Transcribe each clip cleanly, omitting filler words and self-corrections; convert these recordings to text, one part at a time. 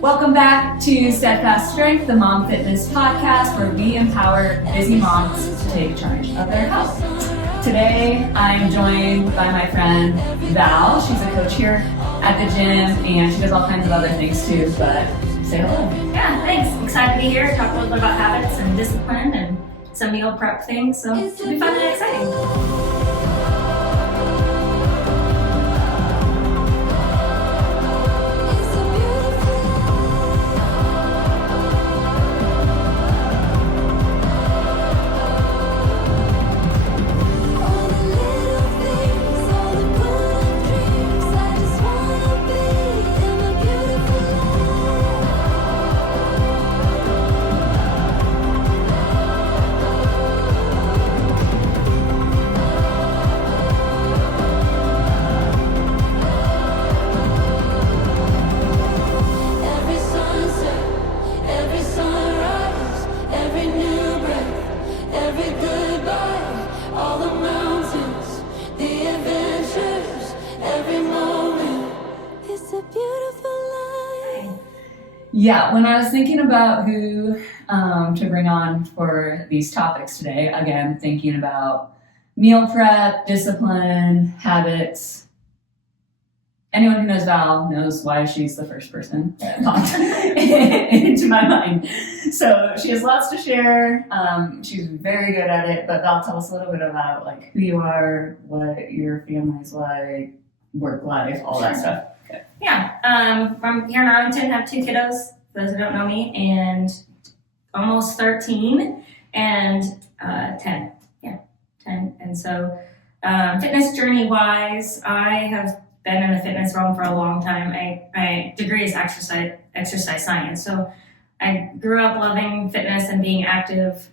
Welcome back to Steadfast Strength, the Mom Fitness podcast, where we empower busy moms to take charge of their health. Today, I'm joined by my friend Val. She's a coach here at the gym, and she does all kinds of other things too, but say hello. Yeah, thanks. Excited to be here, talk a little bit about habits and discipline and some meal prep things, so it'll be fun and exciting. Yeah, when I was thinking about who to bring on for these topics today, again, thinking about meal prep, discipline, habits. Anyone who knows Val knows why she's the first person that popped into my mind. So she has lots to share. She's very good at it, but Val, tell us a little bit about like who you are, what your family's like, work life, all that stuff. Okay. Yeah, from here in Arlington, I have 2 kiddos, for those who don't know me, and almost 13 and 10. Yeah, 10. And so fitness journey-wise, I have been in the fitness realm for a long time. My degree is exercise science, so I grew up loving fitness and being active.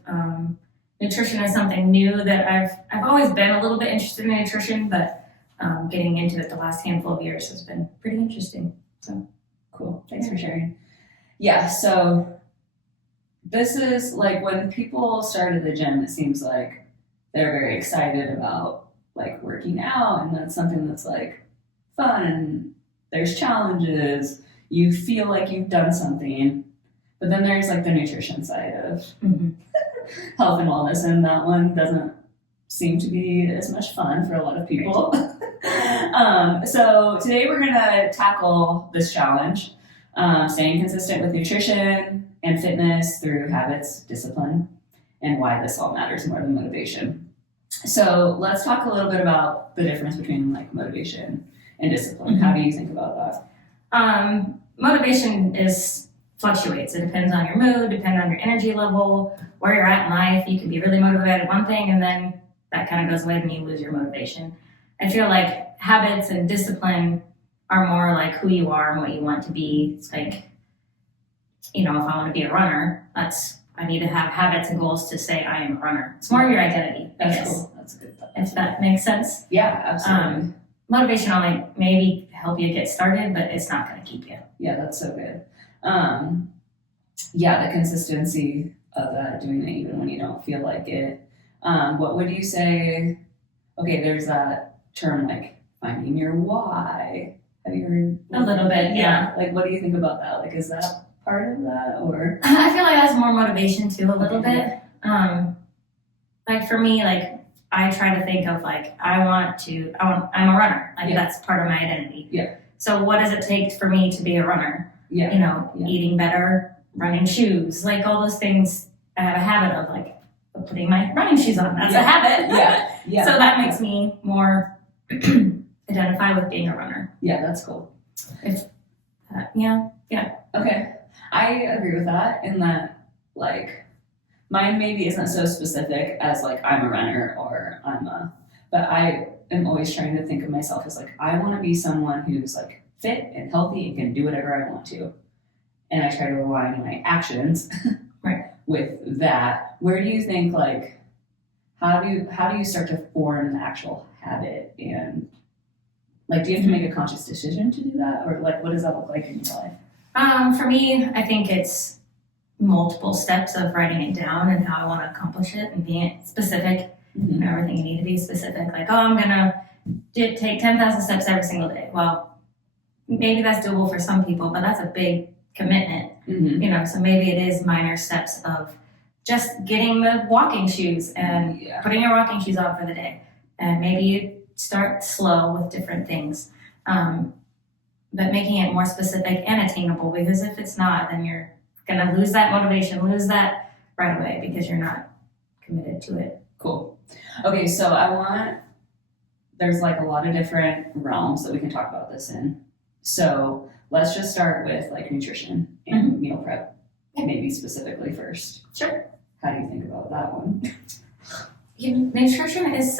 Nutrition is something new that I've always been a little bit interested in nutrition, but getting into it the last handful of years has been pretty interesting. So cool. Thanks for sharing. Yeah, so this is like when people start at the gym, it seems like they're very excited about like working out, and that's something that's like fun. There's challenges. You feel like you've done something, but then there's like the nutrition side of health and wellness, and that one doesn't seem to be as much fun for a lot of people. So today we're going to tackle this challenge, staying consistent with nutrition and fitness through habits, discipline, and why this all matters more than motivation. So let's talk a little bit about the difference between like motivation and discipline. How do you think about that? Motivation fluctuates. It depends on your mood, depends on your energy level, where you're at in life. You can be really motivated at one thing, and then that kind of goes away and you lose your motivation. I feel like habits and discipline are more like who you are and what you want to be. It's like, if I want to be a runner, I need to have habits and goals to say I am a runner. It's more of your identity, I guess. Cool. That's a good thought. If that makes sense. Yeah, absolutely. Motivation will maybe help you get started, but it's not going to keep you. Yeah, that's so good. The consistency of that, doing it even when you don't feel like it. What would you say? Okay, there's that term like finding your why. Have you heard? A little bit, yeah. Like, what do you think about that? Like, is that part of that, or? I feel like that's more motivation too, a little bit. Like for me, like I try to think of like I'm a runner. Like that's part of my identity. Yeah. So what does it take for me to be a runner? Yeah. Eating better, running shoes, like all those things. I have a habit of like putting my running shoes on. That's a habit. Yeah. So that makes me more identify with being a runner. Yeah, that's cool. Yeah. Okay. I agree with that in that, like, mine maybe isn't so specific as like I'm a runner or but I am always trying to think of myself as like, I want to be someone who's like fit and healthy and can do whatever I want to. And I try to align my actions with that. Where do you think, like, how do you start to form the actual habit? And like, do you have to make a conscious decision to do that? Or like, what does that look like in your life? For me, I think it's multiple steps of writing it down and how I want to accomplish it and being specific. Mm-hmm. Everything you need to be specific. Like, I'm going to take 10,000 steps every single day. Well, maybe that's doable for some people, but that's a big commitment. Mm-hmm. So maybe it is minor steps of just getting the walking shoes and putting your walking shoes on for the day. And maybe you start slow with different things, but making it more specific and attainable, because if it's not, then you're going to lose that motivation, lose that right away because you're not committed to it. Cool. Okay, so there's like a lot of different realms that we can talk about this in. So let's just start with like nutrition and meal prep, maybe specifically first. Sure. How do you think about that one? Nutrition is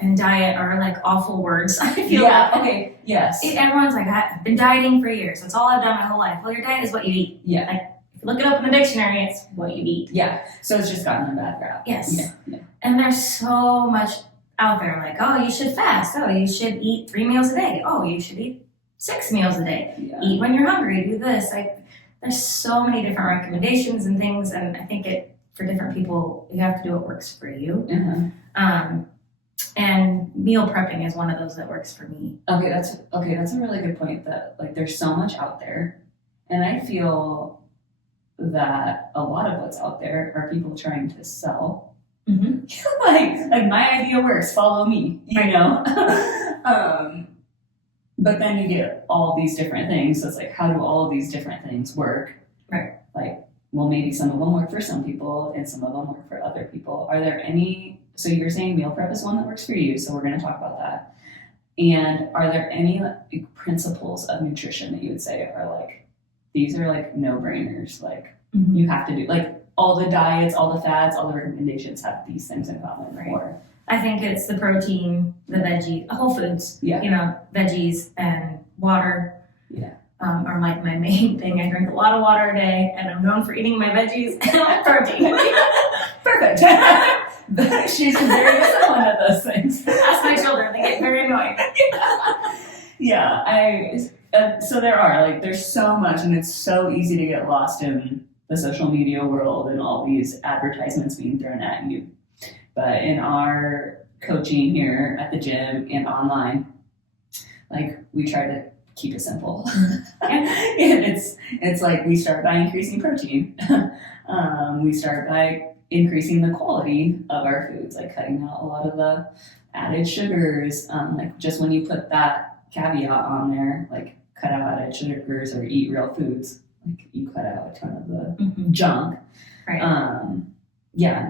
and diet are like awful words. I feel like. Okay. Yes. Everyone's like, I've been dieting for years. That's all I've done my whole life. Well, your diet is what you eat. Yeah. Like, if you look it up in the dictionary, it's what you eat. Yeah. So it's just gotten a bad rap. Yes. Yeah. And there's so much out there. Like, oh, you should fast. Oh, you should eat 3 meals a day. Oh, you should eat 6 meals a day. Yeah. Eat when you're hungry. Do this. There's so many different recommendations and things, and I think for different people, you have to do what works for you. Uh-huh. And meal prepping is one of those that works for me. Okay, that's a really good point. That like there's so much out there, and I feel that a lot of what's out there are people trying to sell. Mm-hmm. like my idea works. Follow me. But then you get all these different things. So it's like, how do all of these different things work? Right. Like, well, maybe some of them work for some people and some of them work for other people. Are there any, so you're saying meal prep is one that works for you, so we're going to talk about that. And are there any like, principles of nutrition that you would say are like, these are like no-brainers, like you have to do, like all the diets, all the fads, all the recommendations have these things in common, right? Or, I think it's the protein, the veggie, whole foods, yeah. Veggies and water. Yeah. Are like my main thing. I drink a lot of water a day, and I'm known for eating my veggies and protein. Perfect. She's very disciplined at those things. Ask my children; they get very annoying. Yeah, so there's so much, and it's so easy to get lost in the social media world and all these advertisements being thrown at you. But in our coaching here at the gym and online, like we try to keep it simple. And it's like we start by increasing protein. We start by increasing the quality of our foods, like cutting out a lot of the added sugars. Like just when you put that caveat on there, like cut out added sugars or eat real foods, like you cut out a ton of the junk. Right.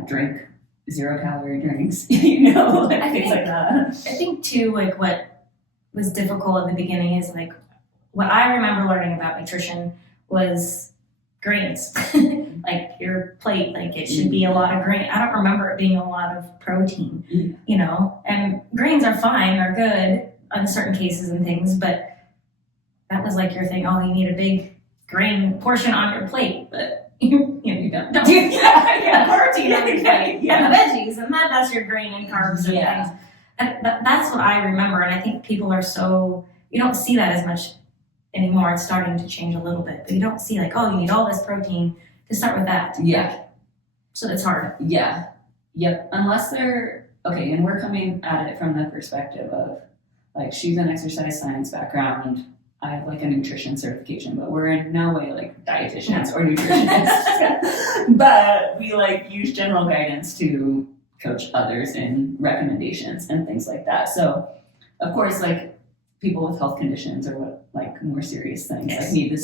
Drink 0-calorie drinks, things like that. I think too, like what was difficult at the beginning is like what I remember learning about nutrition was grains. Like your plate, like it should be a lot of grain. I don't remember it being a lot of protein, and grains are fine, are good in certain cases and things, but that was like your thing. Oh, you need a big grain portion on your plate, but you don't. Protein on your plate, and the veggies, and that's your grain and carbs and things. And that's what I remember, and I think people are you don't see that as much anymore. It's starting to change a little bit, but you don't see like, oh, you need all this protein to start with that. Yeah. So it's hard. Yeah. Yep. Unless they're okay, and we're coming at it from the perspective of like she's an exercise science background. I have like a nutrition certification, but we're in no way like dietitians or nutritionists. But we like use general guidance to coach others in recommendations and things like that. So of course, like people with health conditions or what like more serious things like need to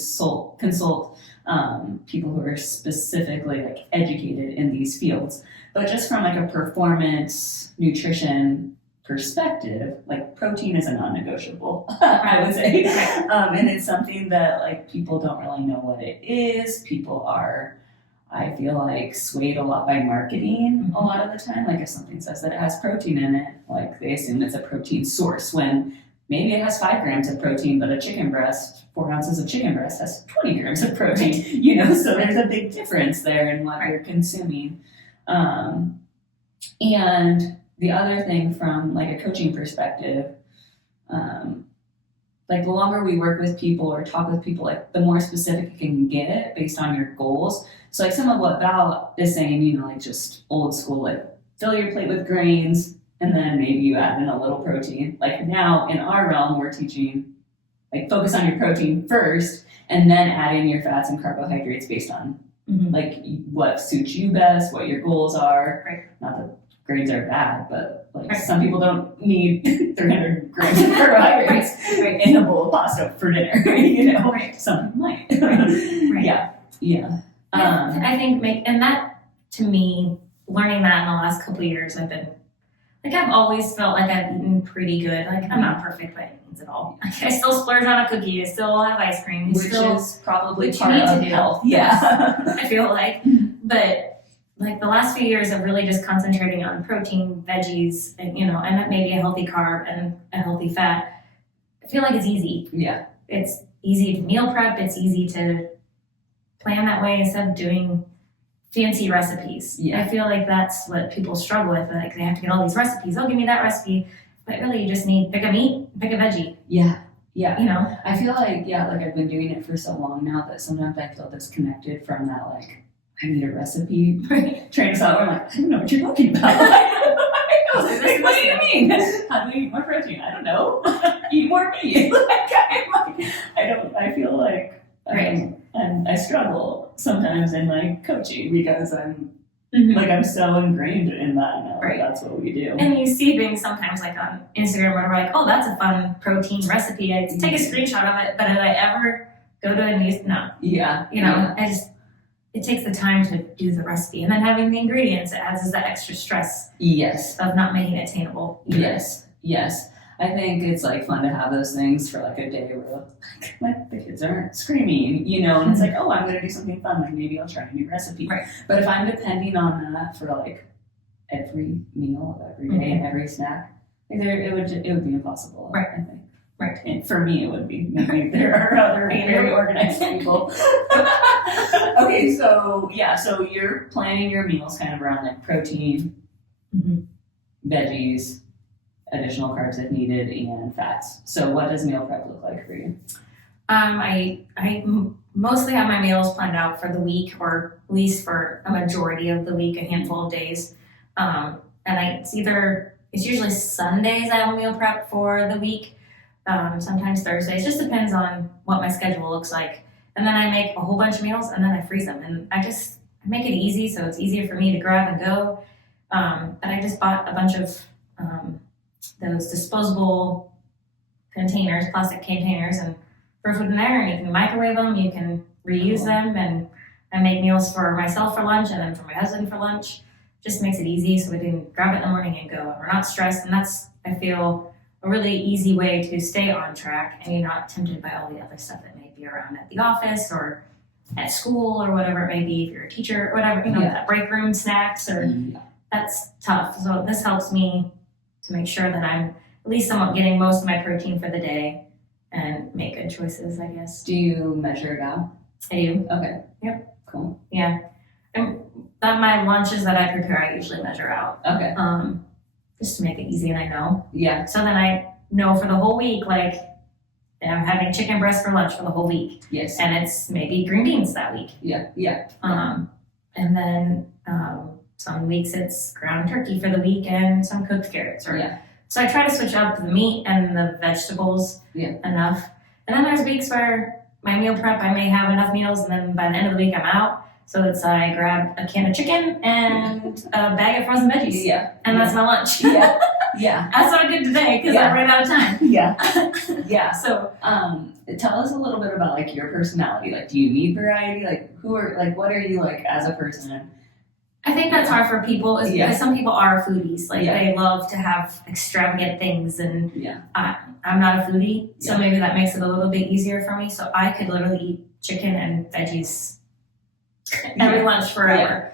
consult people who are specifically like educated in these fields. But just from like a performance nutrition perspective, like protein is a non-negotiable, I would say. And it's something that like people don't really know what it is. People are, I feel like, swayed a lot by marketing a lot of the time. Like if something says that it has protein in it, like they assume it's a protein source when maybe it has 5 grams of protein, but a chicken breast, 4 ounces of chicken breast has 20 grams of protein, so there's a big difference there in what you're consuming. And the other thing from like a coaching perspective, like the longer we work with people or talk with people, like the more specific you can get based on your goals. So like some of what Val is saying, like just old school, like fill your plate with grains and then maybe you add in a little protein. Like now in our realm, we're teaching like focus on your protein first and then add in your fats and carbohydrates based on like what suits you best, what your goals are. Right. Not that grains are bad, but like Right. some people don't need 300 grams of carbohydrates Right. in a bowl of pasta for dinner. You know, Right. some people might. Right. Yeah. I think and that to me, learning that in the last couple of years, I've always felt like I've eaten pretty good. Like I'm not perfect by any means at all. Like, I still splurge on a cookie. I still have ice cream. Which is probably which you part need to of do. health. Yeah. I feel like, but like the last few years of really just concentrating on protein, veggies, and and maybe a healthy carb and a healthy fat. I feel like it's easy. Yeah. It's easy to meal prep. It's easy to plan that way instead of doing fancy recipes. Yeah. I feel like that's what people struggle with. Like they have to get all these recipes. Oh, give me that recipe. But really, you just need pick a meat, pick a veggie. Yeah. I feel like I've been doing it for so long now that sometimes I feel disconnected from that. Like I need a recipe train of thought. I'm like, I don't know what you're talking about. Like, what do you mean? How do we eat more protein? I don't know. Eat more meat. I feel like I struggle sometimes in my coaching because I'm I'm so ingrained in that now. Right. That's what we do. And you see things sometimes like on Instagram where we're like, oh, that's a fun protein recipe. I take a screenshot of it, but did I ever go to and use? No. Yeah. It takes the time to do the recipe. And then having the ingredients, it adds that extra stress Yes. of not making it attainable. Yes. I think it's like fun to have those things for like a day where like the kids aren't screaming, and it's like, oh, I'm going to do something fun. Like maybe I'll try a new recipe. Right. But if I'm depending on that for like every meal of every day and every snack, like it would be impossible. Right. I think. Right. And for me, it would be. Maybe there are other very organized people. Okay, so you're planning your meals kind of around like protein, veggies, additional carbs if needed, and fats. So what does meal prep look like for you? I mostly have my meals planned out for the week, or at least for a majority of the week, a handful of days. And it's usually Sundays I have meal prep for the week. Sometimes Thursdays. Just depends on what my schedule looks like. And then I make a whole bunch of meals and then I freeze them. And I make it easy so it's easier for me to grab and go. And I just bought a bunch of those disposable containers, plastic containers, and throw food in there, and you can microwave them, you can reuse them, and I make meals for myself for lunch and then for my husband for lunch. Just makes it easy so we can grab it in the morning and go, and we're not stressed, and that's, I feel, a really easy way to stay on track, and you're not tempted by all the other stuff that may be around at the office or at school or whatever it may be, if you're a teacher or whatever, that break room snacks, or that's tough. So this helps me to make sure that I'm at least somewhat getting most of my protein for the day and make good choices, I guess. Do you measure it out? I do. Okay. Yep. Cool. Yeah. And my lunches that I prepare, I usually measure out. Okay. Just to make it easy and I know. Yeah. So then I know for the whole week, like, I'm having chicken breast for lunch for the whole week. Yes. And it's maybe green beans that week. Yeah. And then some weeks it's ground turkey for the week and some cooked carrots. So I try to switch up the meat and the vegetables enough. And then there's weeks where my meal prep, I may have enough meals, and then by the end of the week I'm out. So I grab a can of chicken and a bag of frozen veggies. And that's my lunch. That's what I did today because I ran out of time. So tell us a little bit about like your personality. Like, do you need variety? Like, what are you like as a person? I think that's hard for people because some people are foodies. Like they love to have extravagant things, and I'm not a foodie, so maybe that makes it a little bit easier for me. So I could literally eat chicken and veggies every lunch forever.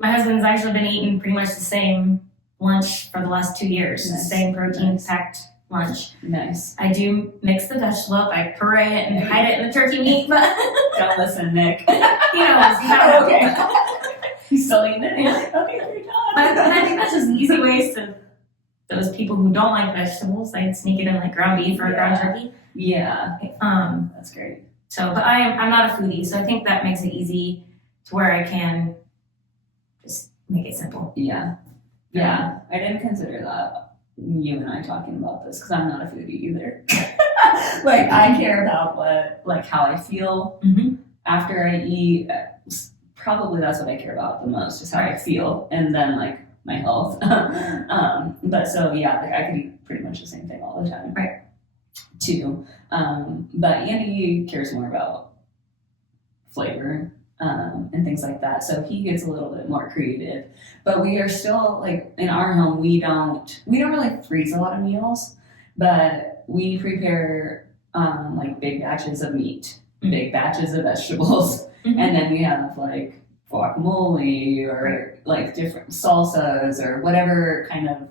My husband's actually been eating pretty much the same lunch for the last 2 years. Nice. The same protein-packed lunch. Nice. I do mix the vegetable up. I puree it and hide it in the turkey meat, but don't listen, Nick. he knows. He knows. Okay. He's still eating it. Okay, you're done. But I think that's just easy ways to those people who don't like vegetables, like sneak it in like ground beef or ground turkey. That's great. So, but I'm not a foodie, so I think that makes it easy to where I can just make it simple. Yeah. I didn't consider that, you and I talking about this, because I'm not a foodie either. Like I care about how I feel after I eat. Probably that's what I care about the most is how I feel, and then like my health. But so yeah, like I could eat pretty much the same thing all the time. Right. Too. But Andy cares more about flavor and things like that. So he gets a little bit more creative. But we are still like in our home we don't really freeze a lot of meals, but we prepare like big batches of meat, big batches of vegetables, and then we have like guacamole or like different salsas or whatever kind of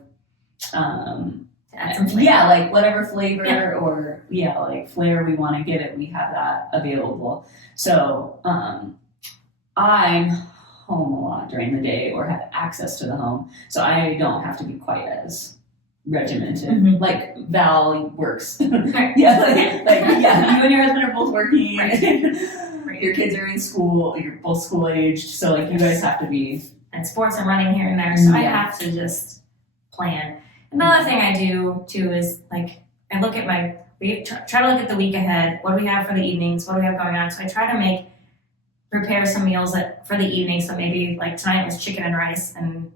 add some flavor. yeah, like whatever flavor or like flair we want to give it, we have that available. So I'm home a lot during the day or have access to the home, so I don't have to be quite as regimented. Like Val works. Right. You and your husband are both working. Right. Your kids are in school, you're both school aged, so like you guys have to be. And sports and running here and there, so I have to just plan. Another thing I do too is like I look at try to look at the week ahead. What do we have for the evenings? What do we have going on? So I try to prepare some meals for the evening. So maybe like tonight was chicken and rice, and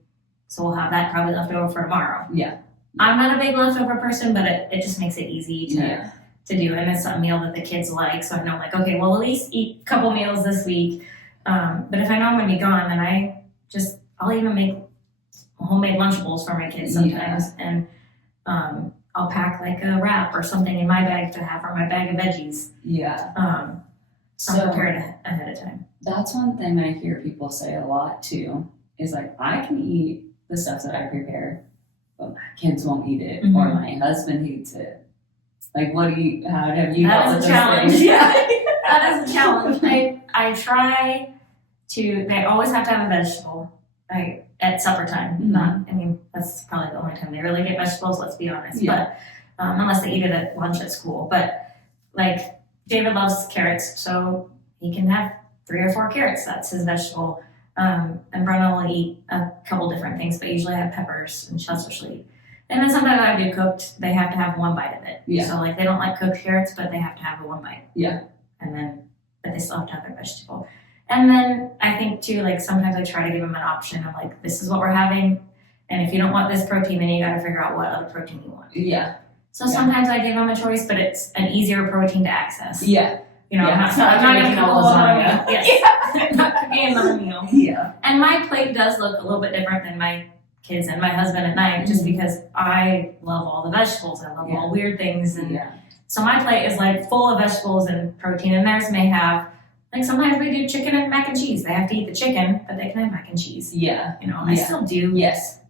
so we'll have that probably left over for tomorrow. Yeah. I'm not a big leftover person, but it just makes it easy to do, and it's a meal that the kids like. So I know like okay, we'll at least eat a couple meals this week. But if I know I'm gonna be gone, then I'll even make homemade Lunchables for my kids sometimes, and I'll pack like a wrap or something in my bag to have, or my bag of veggies. Yeah. So I'm prepared ahead of time. That's one thing I hear people say a lot too, is like, I can eat the stuff that I prepare, but my kids won't eat it, or my husband hates it. Like, how have you dealt with those challenge. things? Yeah. That is a challenge. I try to, they always have to have a vegetable. At supper time, that's probably the only time they really get vegetables, let's be honest. Yeah. But unless they eat it at lunch at school. But like David loves carrots, so he can have 3 or 4 carrots. That's his vegetable. And Brenna will eat a couple different things, but usually I have peppers and especially. And then sometimes I do cooked. They have to have one bite of it. Yeah. So like they don't like cooked carrots, but they have to have one bite. Yeah. But they still have to have their vegetable. And then I think too, like sometimes I try to give them an option of like, this is what we're having, and if you don't want this protein, then you got to figure out what other protein you want. Yeah. So sometimes I give them a choice, but it's an easier protein to access. Yeah. You know, I'm not going to cook lasagna. Yes. Not cooking another meal. Yeah. And my plate does look a little bit different than my kids and my husband at night, just because I love all the vegetables. I love all weird things, and so my plate is like full of vegetables and protein, and theirs may have. Like sometimes we do chicken and mac and cheese. They have to eat the chicken, but they can have mac and cheese. Yeah. You know, I still do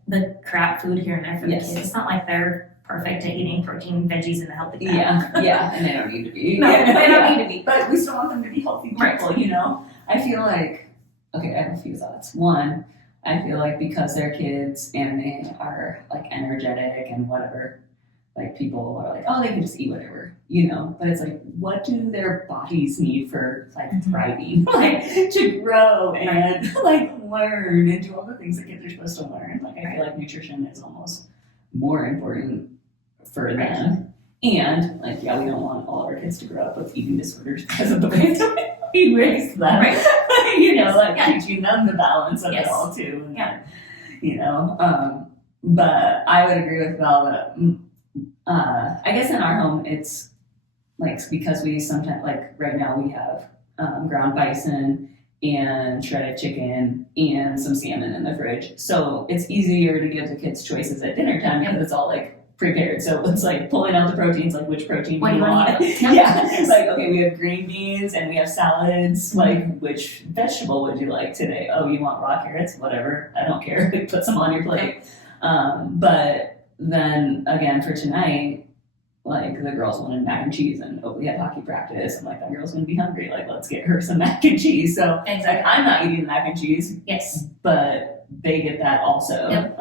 the crap food here and there for the kids. It's not like they're perfect at eating protein, veggies, and a healthy diet. Yeah, and they don't need to be. No, they don't need to be. But we still want them to be healthy people, you know? I feel like, okay, I have a few thoughts. One, I feel like because they're kids and they are like energetic and whatever, like people are like, oh, they can just eat whatever, you know? But it's like, what do their bodies need for like thriving, like to grow and like learn and do all the things that kids are supposed to learn? Like I feel like nutrition is almost more important for them. And like, we don't want all our kids to grow up with eating disorders because of the way that we raise them. Right. You know, teaching them the balance of it all too. And you know, but I would agree with Val that I guess in our home it's like, because we sometimes, like right now we have ground bison and shredded chicken and some salmon in the fridge. So it's easier to give the kids choices at dinner time because it's all like prepared. So it's like pulling out the proteins, like which protein do you want? It's like, okay, we have green beans and we have salads. Like, which vegetable would you like today? Oh, you want raw carrots? Whatever. I don't care. Put some on your plate. But then again, for tonight, like the girls wanted mac and cheese, and we had hockey practice. I'm like, that girl's gonna be hungry. Like, let's get her some mac and cheese. So like, I'm not eating mac and cheese. Yes. But they get that also. Yep.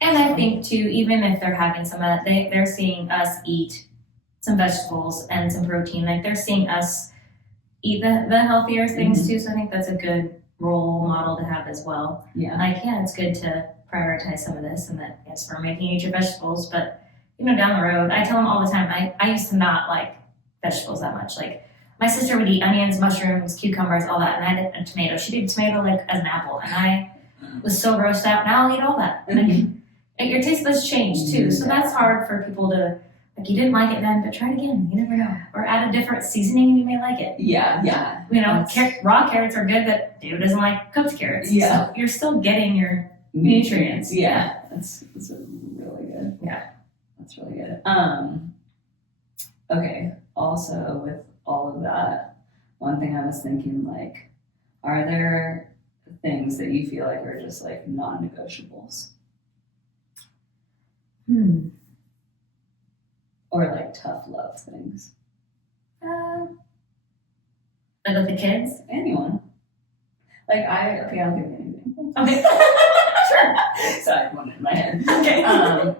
And I think too, even if they're having some of that, they're seeing us eat some vegetables and some protein. Like they're seeing us eat the healthier things too. So I think that's a good role model to have as well. Yeah. Like, it's good to prioritize some of this, and that yes, we're making eat your vegetables, but down the road, I tell them all the time, I used to not like vegetables that much. Like, my sister would eat onions, mushrooms, cucumbers, all that, and I did a tomato. She did tomato like as an apple, and I was so grossed out. Now I'll eat all that. And your taste buds change too, so that's hard for people to, like, you didn't like it then, but try it again. You never know. Or add a different seasoning and you may like it. Yeah. Raw carrots are good, but David doesn't like cooked carrots. Yeah. So you're still getting your nutrients. Yeah. That's really good. Yeah. That's really good. Okay. Also, with all of that, one thing I was thinking, like, are there things that you feel like are just like non-negotiables? Or like tough love things? Like with the kids? Anyone. Like I'll give you an example. Okay. Sure. So I have one in my head. Okay.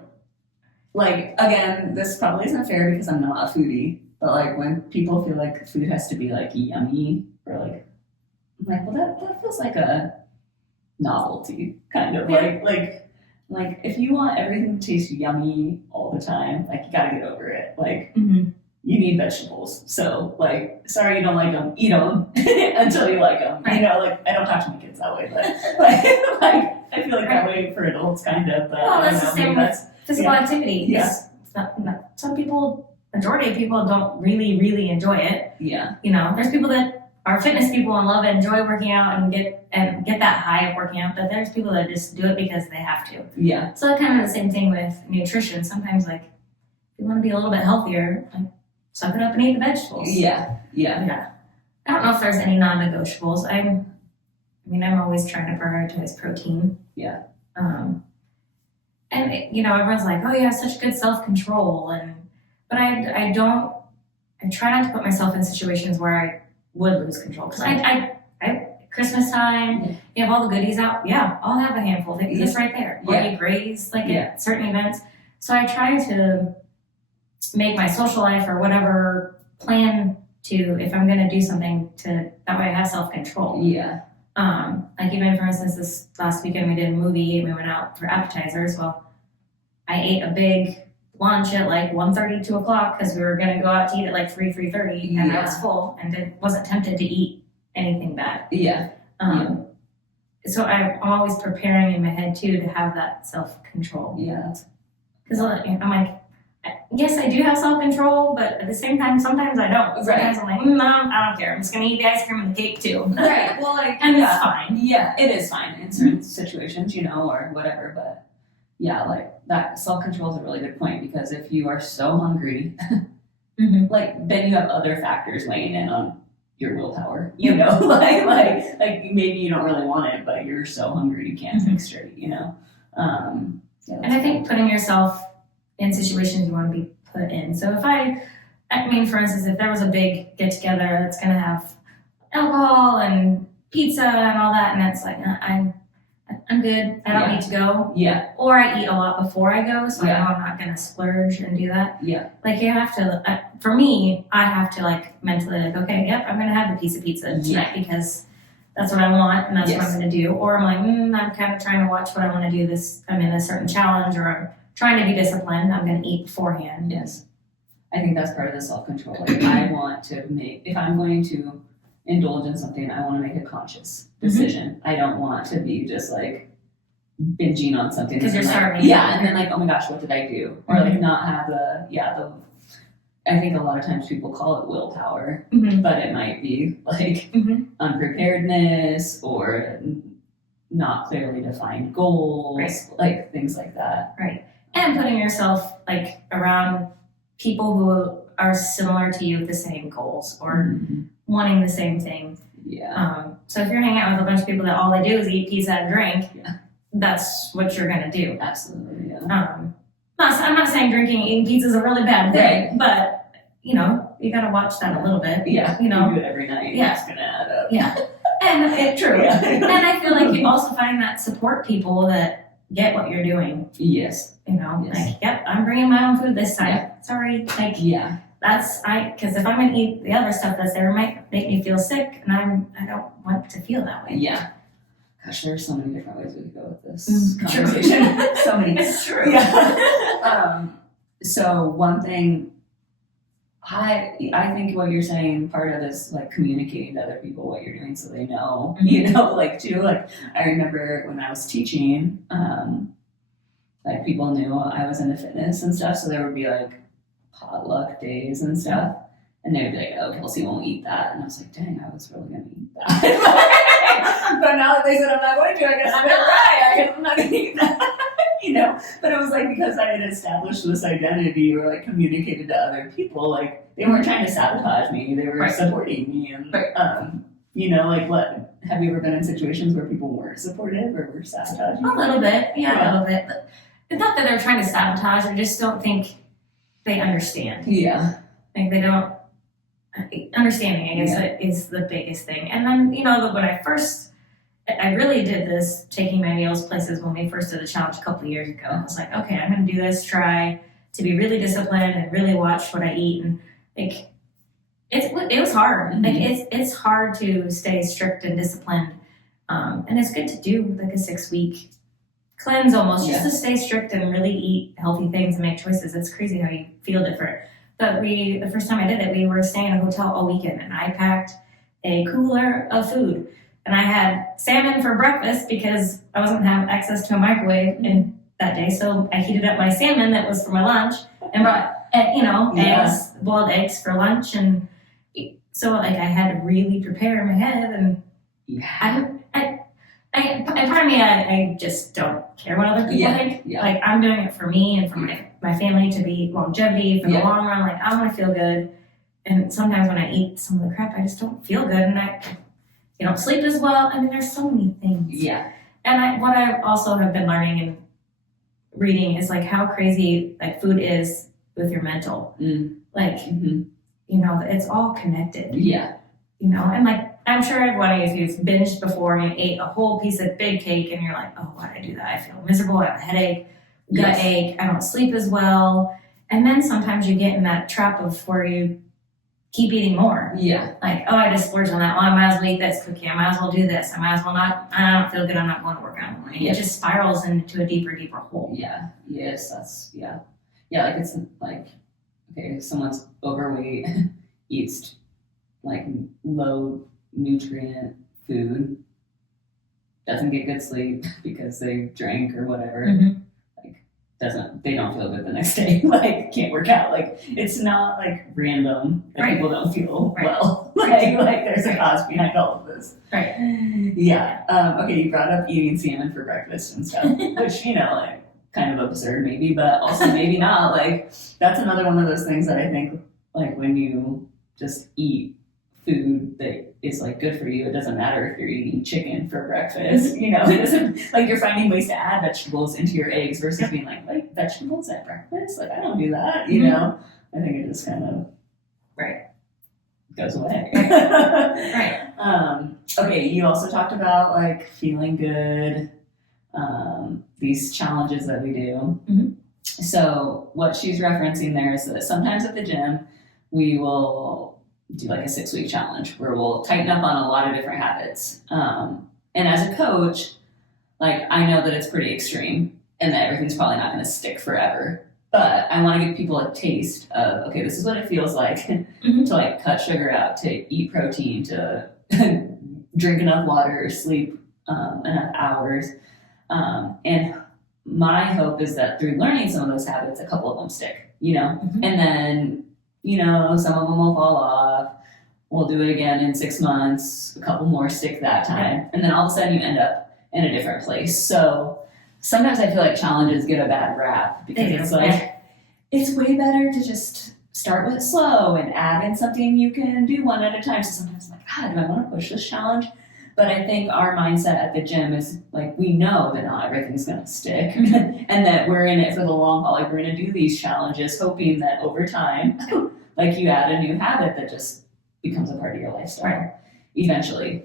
Like, again, this probably isn't fair because I'm not a foodie, but like when people feel like food has to be like yummy, or like, I'm like, well, that feels like a novelty, kind of. Yeah. Like if you want everything to taste yummy all the time, like, you gotta get over it. Like, you need vegetables. So, like, sorry you don't like them, eat them until you like them. Right. Like, I don't talk to my kids that way, but like I feel like that way for adults, kind of. But Well, I that's don't the know, same maybe with physical activity. Yeah. It's not, some people, majority of people don't really, really enjoy it. Yeah. There's people that are fitness people and love it, enjoy working out and get that high of working out, but there's people that just do it because they have to. Yeah. So it's kind of the same thing with nutrition. Sometimes, like, if you want to be a little bit healthier, like, suck it up and eat the vegetables. Yeah. I don't know if there's any non-negotiables. I'm always trying to prioritize protein. Yeah. And everyone's like, oh, you have such good self-control, but I try not to put myself in situations where I would lose control, because I Christmas time, you have all the goodies out. Yeah, I'll have a handful. They exist right there. Or you graze at certain events. So I try to make my social life or whatever plan to, if I'm going to do something, to that way I have self-control. Yeah. Like, even for instance, this last weekend we did a movie and we went out for appetizers. Well, I ate a big lunch at like 1:30, 2 o'clock, because we were going to go out to eat at like 3:30, and I was full and wasn't tempted to eat anything bad. Yeah. So I'm always preparing in my head too to have that self-control. Yeah. Because I'm like, yes, I do have self-control, but at the same time, sometimes I don't. Sometimes I'm like, no, I don't care. I'm just going to eat the ice cream and the cake too. Right. Well, like, and it's fine. Yeah, it is fine in certain situations, or whatever. But yeah, like, that self-control is a really good point, because if you are so hungry, like, then you have other factors weighing in on your willpower, like maybe you don't really want it, but you're so hungry you can't think straight, And I think putting yourself in situations you want to be put in. So if for instance, if there was a big get together that's going to have alcohol and pizza and all that, and it's like, I'm good, I don't need to go. Yeah. Or I eat a lot before I go, so I know I'm not going to splurge and do that. Yeah. Like, you have to, for me, I have to, like, mentally, like, okay, yep, I'm going to have the piece of pizza tonight because that's what I want and that's what I'm going to do. Or I'm like, I'm kind of trying to watch what I want to do I'm in a certain challenge, or I'm trying to be disciplined, I'm going to eat beforehand. Yes. I think that's part of the self-control. Like, I want to if I'm going to indulge in something, I want to make a conscious decision. I don't want to be just like binging on something because you're starving. Yeah, and then like, oh my gosh, what did I do? Or like, not have I think a lot of times people call it willpower, but it might be like unpreparedness or not clearly defined goals, like things like that. Right. And putting yourself like around people who are similar to you with the same goals or wanting the same thing. Yeah. So if you're hanging out with a bunch of people that all they do is eat pizza and drink, that's what you're going to do. Absolutely, yeah. I'm not saying drinking and eating pizza is a really bad thing, but, you got to watch that a little bit. Yeah, you do it every night. Yeah. It's going to add up. Yeah. And true. Yeah. And I feel like you also find that support people that get what you're doing. Yes. Like, yep, I'm bringing my own food this time. Yeah. Sorry. Like, that's, because if I'm going to eat the other stuff that's there, it might make me feel sick, and I don't want to feel that way. Yeah. Gosh, there's so many different ways we could go with this conversation. So many. It's true. Yeah. So one thing I think what you're saying part of is like communicating to other people what you're doing so they know, like too. Like I remember when I was teaching, like people knew I was into fitness and stuff, so there would be like potluck days and stuff. And they would be like, oh, Kelsey won't eat that. And I was like, dang, I was really going to eat that. But now that they said I'm not going to, I guess they're right. I guess I'm not going to eat that. But it was like because I had established this identity or like communicated to other people, like they weren't trying to sabotage me. They were supporting me. And, like what, have you ever been in situations where people weren't supportive or were sabotaging? A little bit. Yeah, a little bit. But it's not that they're trying to sabotage. I just don't think they understand. Yeah. Like they don't. Understanding, I guess, is the biggest thing. And then, when I really did this, taking my meals places when we first did the challenge a couple of years ago. I was like, okay, I'm going to do this, try to be really disciplined and really watch what I eat. And like, it was hard. Mm-hmm. Like it's hard to stay strict and disciplined. And it's good to do like a 6-week cleanse almost, just to stay strict and really eat healthy things and make choices. It's crazy how you feel different. But the first time I did it, we were staying in a hotel all weekend, and I packed a cooler of food. And I had salmon for breakfast because I wasn't having access to a microwave in that day. So I heated up my salmon that was for my lunch and brought, eggs, boiled eggs for lunch. And so like I had to really prepare in my head. And and part of me, I just don't care what other people think. Yeah. Like I'm doing it for me and for my family to be longevity for the long run. Like I want to feel good. And sometimes when I eat some of the crap, I just don't feel good. And I don't sleep as well. I mean, there's so many things. Yeah. And what I also have been learning and reading is like how crazy like food is with your mental. Like, it's all connected. Yeah. And like, I'm sure everyone of you've binged before and you ate a whole piece of big cake and you're like, oh, why did I do that? I feel miserable. I have a headache, gut ache. I don't sleep as well. And then sometimes you get in that trap of where you keep eating more. Yeah. Like, oh, I just splurged on that. Well, I might as well eat this cookie. I might as well do this. I might as well not. I don't feel good. I'm not going to work out in the morning. It just spirals into a deeper hole. Yeah. Yes. That's, yeah. Yeah. Like it's like, okay, if someone's overweight, eats like low nutrient food, doesn't get good sleep because they drank or whatever. Like they don't feel good the next day. Like can't work out. Like it's not like random that people don't feel well. Like there's a cause behind all of this. Right. Yeah. Okay, you brought up eating salmon for breakfast and stuff, which like kind of absurd maybe, but also maybe not. Like that's another one of those things that I think like when you just eat food that is like good for you, it doesn't matter if you're eating chicken for breakfast, it doesn't, like you're finding ways to add vegetables into your eggs versus being like vegetables at breakfast, like I don't do that, I think it just kind of goes away. Okay, you also talked about like feeling good, these challenges that we do. So what she's referencing there is that sometimes at the gym we will do like a 6-week challenge where we'll tighten up on a lot of different habits. And as a coach, like I know that it's pretty extreme and that everything's probably not going to stick forever. But I want to give people a taste of, okay, this is what it feels like to like cut sugar out, to eat protein, to drink enough water, sleep enough hours. And my hope is that through learning some of those habits, a couple of them stick, and then some of them will fall off. We'll do it again in 6 months. A couple more stick that time. And then all of a sudden you end up in a different place. So sometimes I feel like challenges get a bad rap because it's like, it's way better to just start with slow and add in something you can do one at a time. So sometimes I'm like, God, do I want to push this challenge? But I think our mindset at the gym is like, we know that not everything's going to stick and that we're in it for the long haul. Like we're going to do these challenges hoping that over time, like you add a new habit that just becomes a part of your lifestyle eventually.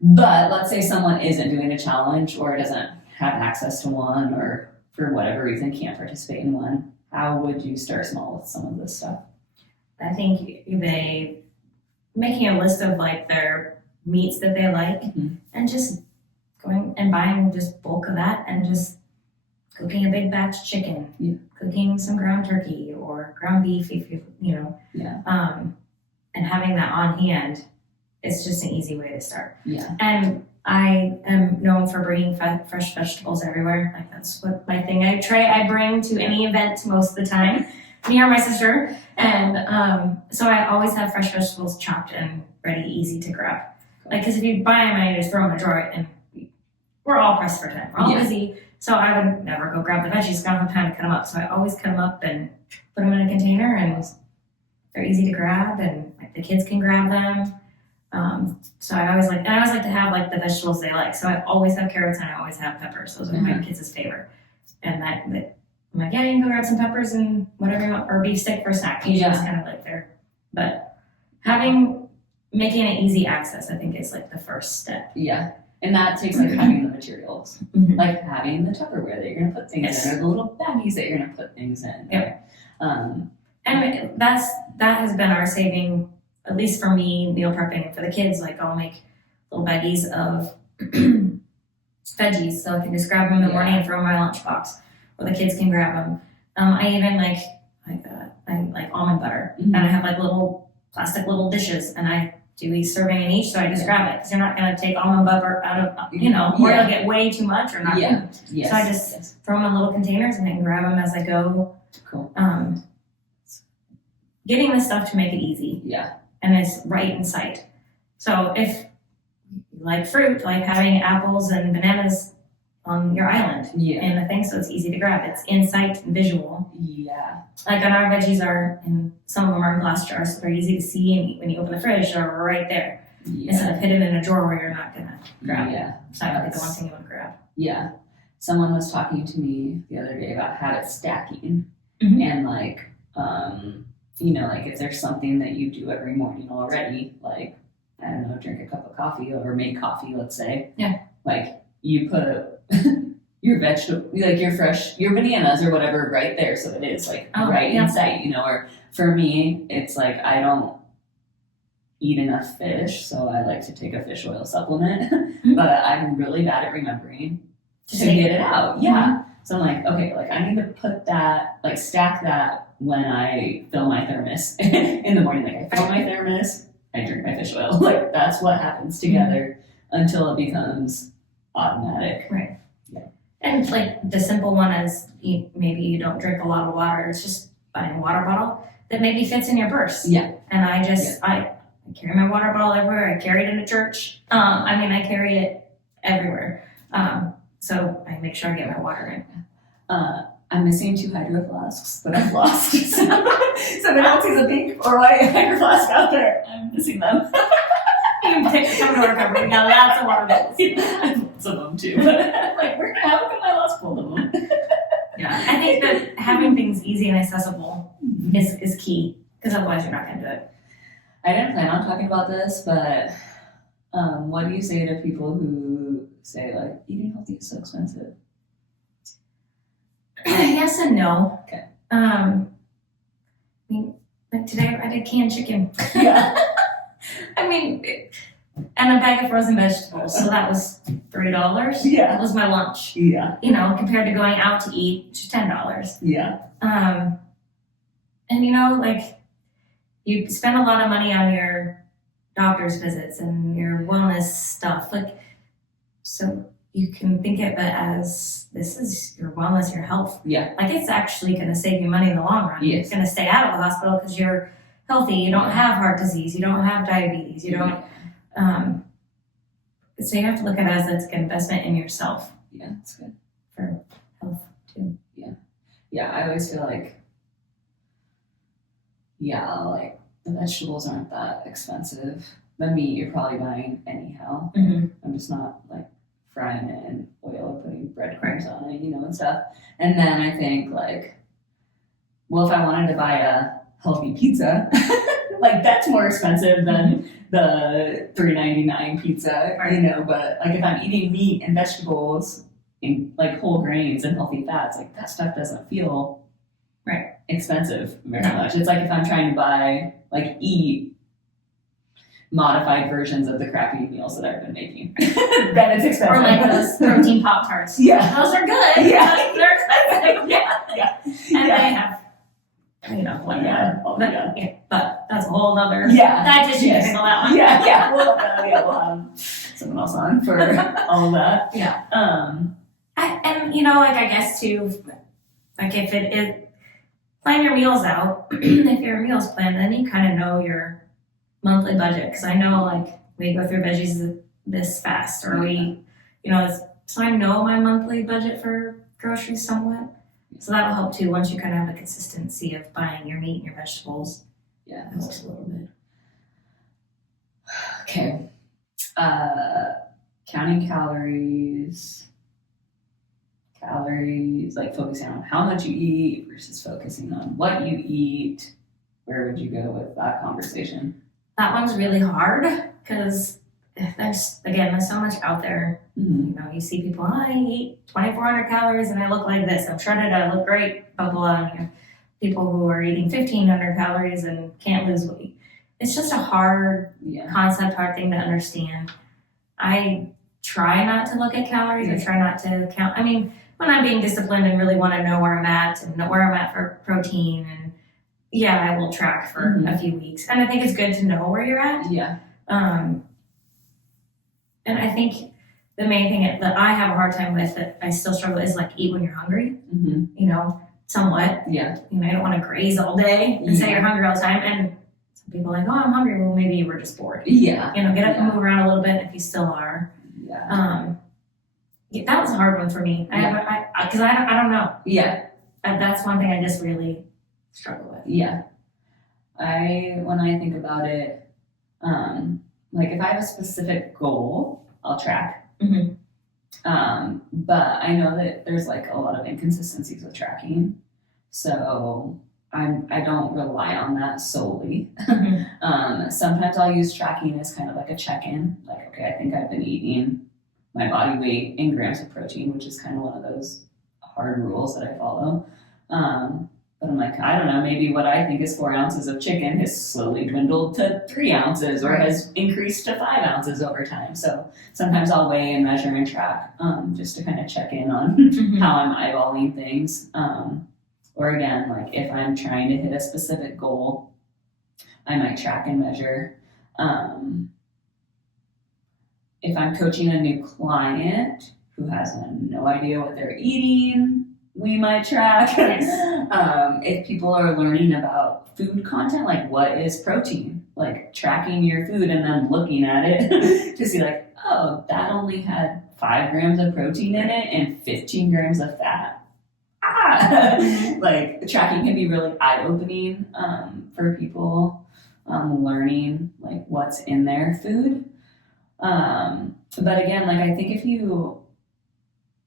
But let's say someone isn't doing a challenge or doesn't have access to one or for whatever reason can't participate in one. How would you start small with some of this stuff? I think making a list of like their meats that they like and just going and buying just bulk of that and just cooking a big batch chicken, cooking some ground turkey or ground beef, if you know, and having that on hand is just an easy way to start. Yeah. And I am known for bringing fresh vegetables everywhere. Like that's what my thing. I bring to any event most of the time. Me or my sister, and so I always have fresh vegetables chopped and ready, easy to grab. Like, because if you buy them and you just throw them in a drawer, and we're all pressed for time, we're all busy. So I would never go grab the veggies. I don't have time to cut them up. So I always cut them up and put them in a container, and they're easy to grab, and like the kids can grab them. So I always like to have like the vegetables they like. So I always have carrots and I always have peppers. Those are my kids' favorite. And that I'm like, yeah, you can go grab some peppers and whatever you want, or beef stick for a snack. Usually it's kind of like there. But making it easy access, I think, is like the first step. Yeah. And that takes like having the materials, like having the Tupperware that you're going to put things in, or the little baggies that you're going to put things in. Yeah. And that has been our saving, at least for me, meal prepping for the kids. Like I'll make little baggies of veggies, so I can just grab them in the morning and throw them in my lunchbox, or the kids can grab them. I even I like almond butter, and I have like little plastic little dishes, and I do each serving in each, so I just grab it, because you're not going to take almond butter out of, or it'll get way too much or not good. Yes. So I just throw them in little containers and I can grab them as I go. Cool. Getting the stuff to make it easy. Yeah. And it's right in sight. So if you like fruit, like having apples and bananas on your island in the thing, so it's easy to grab. It's in sight and visual. Yeah. Like, and our veggies some of them are in glass jars, so they're easy to see, and when you open the fridge, they're right there. Yeah. Instead of hidden in a drawer where you're not gonna grab it. Yeah. It's not gonna be the one thing you want to grab. Yeah. Someone was talking to me the other day about habit stacking, and like, like if there's something that you do every morning already, like, I don't know, drink a cup of coffee or make coffee, let's say. Yeah. Like, you put your vegetable, like your bananas or whatever right there, so it is like in sight, or for me, it's like I don't eat enough fish, so I like to take a fish oil supplement, but I'm really bad at remembering to get it out. Yeah. So I'm like, okay, like I need to put that, like stack that when I fill my thermos in the morning. Like I fill my thermos, I drink my fish oil. Like that's what happens together until it becomes automatic. Right. Yeah. And like the simple one is maybe you don't drink a lot of water. It's just buying a water bottle that maybe fits in your purse. Yeah. And I carry my water bottle everywhere. I carry it into church. I carry it everywhere. So I make sure I get my water in. I'm missing 2 hydro flasks that I've lost. So someone else sees a pink or white hydro flask out there. I'm missing them. You can pick some to recovery. Now that's a water bottle. I have lots of them too. But like, how come I lost both of them? Yeah, I think that having things easy and accessible is key, because otherwise you're not going to do it. I didn't plan on talking about this, but what do you say to people who say like eating healthy is so expensive? Yes and no. Okay. Like today I did canned chicken. Yeah. And a bag of frozen vegetables. So that was $3. Yeah. That was my lunch. Yeah. Compared to going out to eat, which is $10. Yeah. Like you spend a lot of money on your doctor's visits and your wellness stuff. Like, so you can think of it as this is your wellness, your health. Yeah. Like it's actually going to save you money in the long run. Yes. You're going to stay out of the hospital because you're healthy. You don't have heart disease. You don't have diabetes. You don't. So you have to look at it as it's an investment in yourself. Yeah, that's good. For health too. Yeah. Yeah, I always feel like, like the vegetables aren't that expensive. The meat you're probably buying anyhow. I'm just not like frying it in oil or putting breadcrumbs on it, and stuff. And then I think like, well, if I wanted to buy a healthy pizza, like that's more expensive than the $3.99 pizza, but like if I'm eating meat and vegetables and like whole grains and healthy fats, like that stuff doesn't feel expensive very much. It's like if I'm trying to buy, like eat modified versions of the crappy meals that I've been making. Then it's expensive. Or like those protein Pop-Tarts. Yeah. Those are good. Yeah. They're expensive. Yeah. And they have, whatever. Yeah. Oh, yeah. But that's a whole other dietitian Yes. can handle that one. Yeah. We'll have someone else on for all of that. Yeah. I guess too, like if it is, plan your meals out. If you're a meals plan, then you kind of know your monthly budget. Because I know, like, we go through veggies this fast, or so I know my monthly budget for groceries somewhat. So that'll help too once you kind of have a consistency of buying your meat and your vegetables. Yeah, that helps a little bit. Okay. Counting calories, like focusing on how much you eat versus focusing on what you eat. Where would you go with that conversation? That one's really hard because there's so much out there. Mm-hmm. You see people, I eat 2,400 calories and I look like this. I'm shredded, I look great, blah, blah, blah. And you have people who are eating 1,500 calories and can't lose weight. It's just a hard concept, hard thing to understand. I try not to look at calories. I try not to count. I mean, when I'm being disciplined and really want to know where I'm at and know where I'm at for protein, and I will track for a few weeks. And I think it's good to know where you're at. Yeah. And I think the main thing that I have a hard time with, that I still struggle, is like eat when you're hungry. Mm-hmm. Somewhat. Yeah. You don't want to graze all day and say you're hungry all the time. And some people are like, oh, I'm hungry. Well, maybe you were just bored. Yeah. Get up and move around a little bit if you still are. Yeah. That was a hard one for me. Because I don't know. Yeah. That's one thing I just really struggle with. Yeah. When I think about it, like if I have a specific goal, I'll track. Mm-hmm. But I know that there's like a lot of inconsistencies with tracking. So I don't rely on that solely. Mm-hmm. Sometimes I'll use tracking as kind of like a check-in. Like, okay, I think I've been eating my body weight in grams of protein, which is kind of one of those hard rules that I follow. But I'm like, I don't know, maybe what I think is 4 ounces of chicken has slowly dwindled to 3 ounces or has increased to 5 ounces over time. So sometimes I'll weigh and measure and track just to kind of check in on how I'm eyeballing things. Or again, like if I'm trying to hit a specific goal, I might track and measure. If I'm coaching a new client who has no idea what they're eating, we might track. If people are learning about food content, like what is protein, like tracking your food and then looking at it to see like, oh, that only had 5 grams of protein in it and 15 grams of fat. Like tracking can be really eye-opening for people learning like what's in their food. But again, like I think if you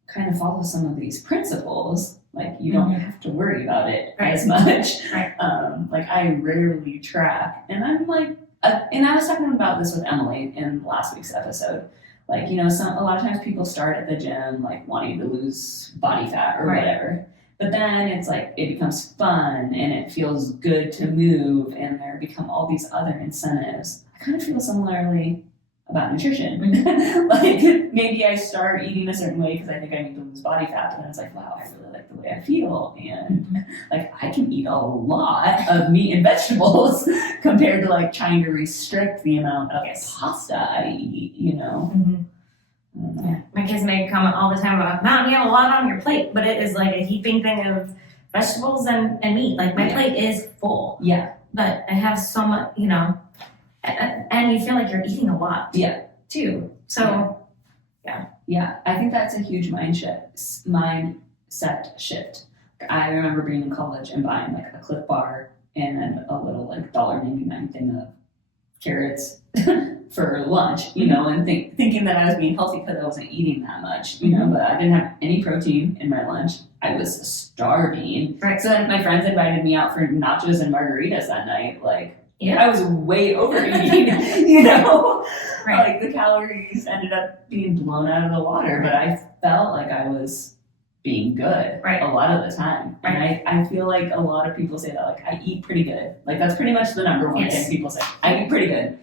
kind of follow some of these principles, like you don't have to worry about it as much. Like I rarely track, and I'm like, and I was talking about this with Emily in last week's episode. Like, a lot of times people start at the gym like wanting to lose body fat or whatever, but then it's like it becomes fun and it feels good to move, and there become all these other incentives. I kind of feel similarly about nutrition. Like maybe I start eating a certain way because I think I need to lose body fat, but then it's like, wow, I really like the way I feel, and like I can eat a lot of meat and vegetables compared to like trying to restrict the amount of pasta I eat, Yeah, my kids make a comment all the time about, Mom, you have a lot on your plate, but it is like a heaping thing of vegetables and meat. Like my plate is full. Yeah. But I have so much, and you feel like you're eating a lot. Yeah. Too. So, Yeah, I think that's a huge mindset shift. I remember being in college and buying like a Cliff Bar and a little like $1.99 thing of carrots for lunch, and thinking that I was being healthy because I wasn't eating that much, but I didn't have any protein in my lunch. I was starving. Right. So then my friends invited me out for nachos and margaritas that night. Like, I was way overeating, Right. Like the calories ended up being blown out of the water, but I felt like I was being good a lot of the time. Right. And I feel like a lot of people say that, like, I eat pretty good. Like, that's pretty much the number one thing people say. I eat pretty good.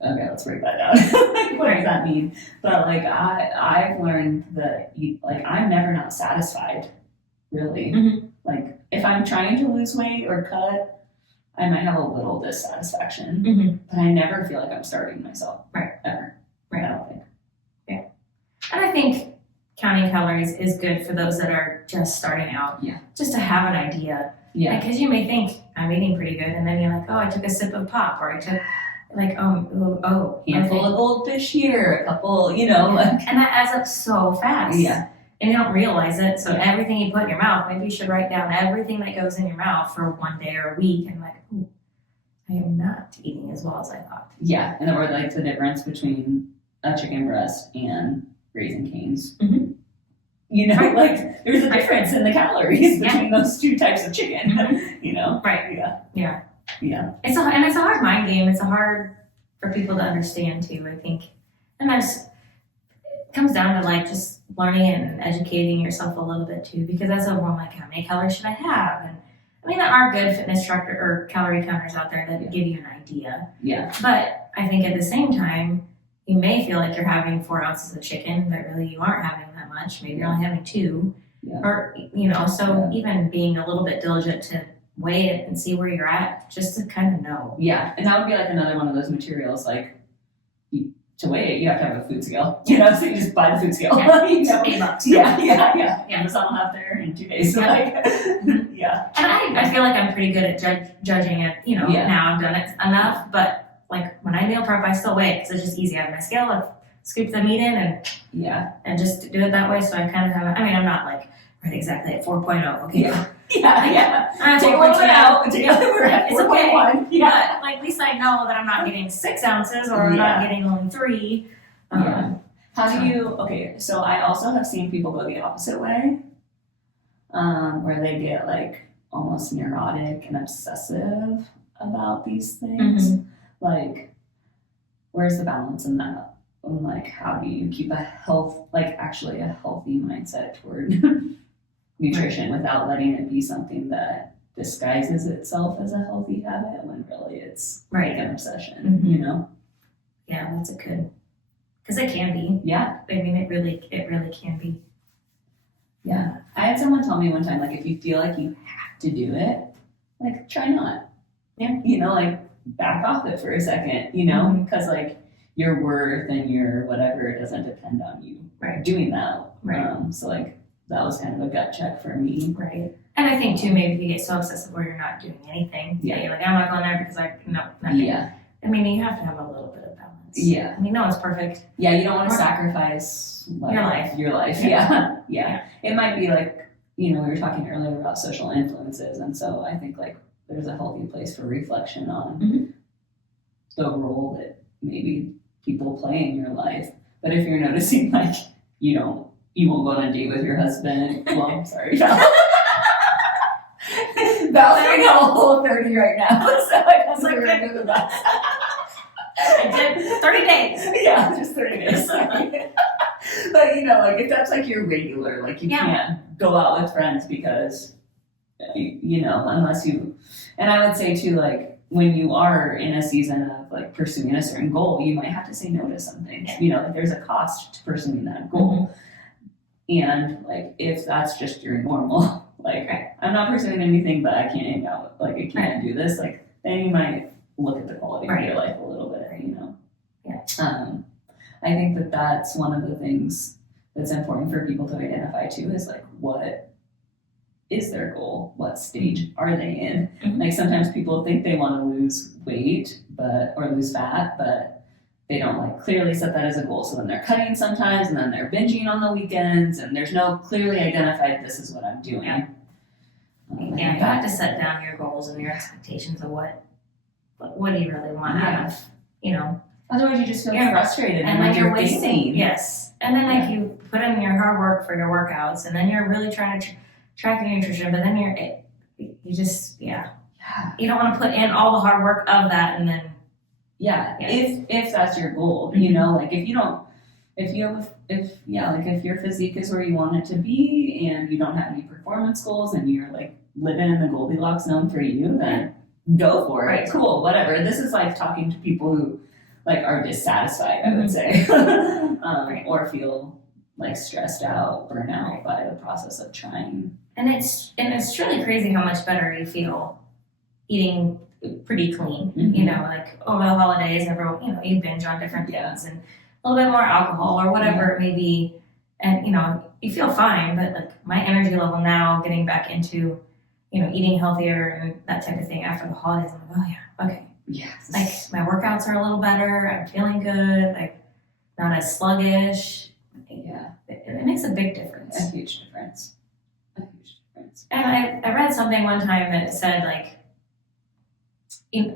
okay, let's break that down. Like, what does that mean? But like I've learned that like I'm never not satisfied, really. Mhm. Like if I'm trying to lose weight or cut, I might have a little dissatisfaction, Mhm. but I never feel like I'm starving myself. Right. Ever. Right. I don't think. And I think counting calories is good for those that are just starting out. Yeah. Just to have an idea. Yeah. Because you may think, I'm eating pretty good, and then you're like, oh, I took a sip of pop, or I took, like, Handful of goldfish here, a couple, you know, like. And that adds up so fast. Yeah. And you don't realize it. So everything you put in your mouth, maybe you should write down everything that goes in your mouth for one day or a week, and like, ooh, I am not eating as well as I thought. Yeah, and or like the difference between a chicken breast and Raising Cane's. Mhm. You know, Right. like there's a difference in the calories Yeah. between those two types of chicken. Mhm. You know, Right. Yeah. Yeah. Yeah. It's a hard mind game. It's a hard for people to understand too, I think. And it comes down to like just learning and educating yourself a little bit too, because that's a one like, how many calories should I have? And I mean, there are good fitness tracker or calorie counters out there that give you an idea. Yeah. But I think at the same time, you may feel like you're having 4 ounces of chicken, but really you aren't having that much. Maybe you're only having 2. Yeah. Or, so even being a little bit diligent to weigh it and see where you're at, just to kind of know. Yeah, and that would be like another one of those materials, like to weigh it, you have to have a food scale. You know, so you just buy the food scale. Yeah. You know? $8. Yeah. Yeah. Amazon will have there in 2 days. So Yeah. like, Mhm. yeah. And I feel like I'm pretty good at judging it, Yeah. now I've done it enough, but like when I meal prep, I still weigh it because it's just easy. I have my scale, I scoop the meat in Yeah. and just do it that way. So I kind of have, I'm not like right exactly at 4.0. Okay. Yeah. Yeah. I'm at Take a little bit 4.2. out. We're at It's okay. 4.1. Yeah. But like, at least I know that I'm not getting 6 ounces or I'm not getting only 3. Yeah. How do you, okay, so I also have seen people go the opposite way, where they get like almost neurotic and obsessive about these things. Like, where's the balance in that? And like, how do you keep a actually a healthy mindset toward nutrition without letting it be something that disguises itself as a healthy habit when really it's Right. like an obsession, you know? Yeah, that's a good, because it can be. Yeah. I mean, it really can be. Yeah. I had someone tell me one time, like, if you feel like you have to do it, like, try not. Yeah. You know, like, back off it for a second, you know? Because, like, your worth and your whatever doesn't depend on you doing that. Right. So, like, that was kind of a gut check for me. Right. And I think, too, maybe you get so obsessive where you're not doing anything. Yeah. That you're like, I'm not going there because not doing it. Yeah. I mean, you have to have a little bit of balance. Yeah. I mean, no one's perfect. Yeah, you don't want to sacrifice like, Your life. Yeah. It might be like, you know, we were talking earlier about social influences, and so I think like there's a healthy place for reflection on the role that maybe people play in your life. But if you're noticing like you won't go on a date with your husband, well, I'm sorry. Val's doing a whole 30 right now, so I guess we're gonna go with that. I did 30 days. Yeah, just 30 days. But you know, like if that's like your regular, like you can't go out with friends because, you know, unless you, and I would say too, like when you are in a season of like pursuing a certain goal, you might have to say no to some things. You know, like there's a cost to pursuing that goal. And like if that's just your normal, like I'm not pursuing anything, but I can't hang out, like I can't do this, like then you might look at the quality of your life a little bit, you know. Yeah. I think that that's one of the things that's important for people to identify too, is like what is their goal? What stage are they in? Like sometimes people think they want to lose weight or lose fat, but they don't like clearly set that as a goal. So then they're cutting sometimes and then they're binging on the weekends and there's no clearly identified, this is what I'm doing. Yeah. You have to set down your goals and your expectations of what do you really want out of, you know. Otherwise you just feel frustrated and then you're wasting. wasting. Yes. And then like you put in your hard work for your workouts and then you're really trying to track your nutrition, but then you just you don't want to put in all the hard work of that and then if that's your goal, you know, like if your physique is where you want it to be and you don't have any performance goals and you're like living in the Goldilocks zone for you, then go for it. Cool, whatever. This is like talking to people who like are dissatisfied, I would say, or feel like stressed out, burnout by the process of trying. And it's truly crazy how much better you feel eating pretty clean. You know, like over the holidays, everyone, you know, you binge on different things and a little bit more alcohol or whatever it may be, and you know, you feel fine. But like my energy level now, getting back into, you know, eating healthier and that type of thing after the holidays, I'm like, oh yeah, okay. Yes. Like my workouts are a little better. I'm feeling good. Like not as sluggish. Yeah. It makes a big difference. A huge difference. A huge difference. And I read something one time that said like,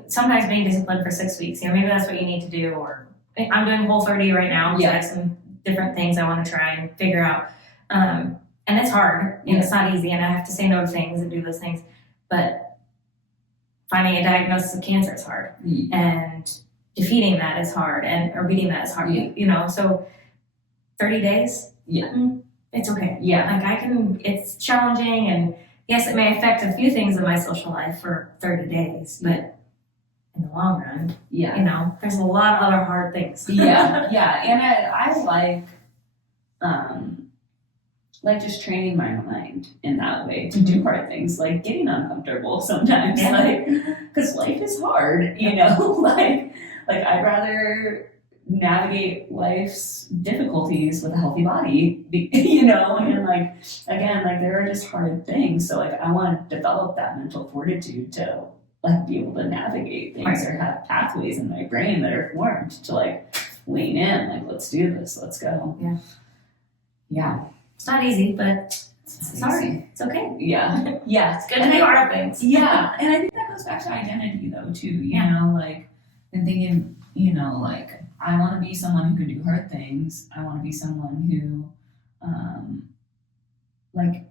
sometimes being disciplined for 6 weeks, you know, maybe that's what you need to do. Or I'm doing Whole30 right now because I have some different things I want to try and figure out. And it's hard and it's not easy, and I have to say no to things and do those things. But finding a diagnosis of cancer is hard, and defeating that is hard, or beating that is hard. You know, so 30 days, it's okay. Like it's challenging, and yes, it may affect a few things in my social life for 30 days, but in the long run, you know, there's a lot of other hard things. And I like just training my mind in that way to do hard things, like getting uncomfortable sometimes, like, because life is hard, you know, like I'd rather navigate life's difficulties with a healthy body, you know, and like, again, like there are just hard things. So like, I want to develop that mental fortitude to like be able to navigate things or have pathways in my brain that are formed to like lean in, like, let's do this, let's go. Yeah. It's not easy, but it's hard. It's okay. Yeah. It's good to do hard things. And I think that goes back to identity though too, you know, like, and thinking, you know, like, I want to be someone who can do hard things. I want to be someone who, like,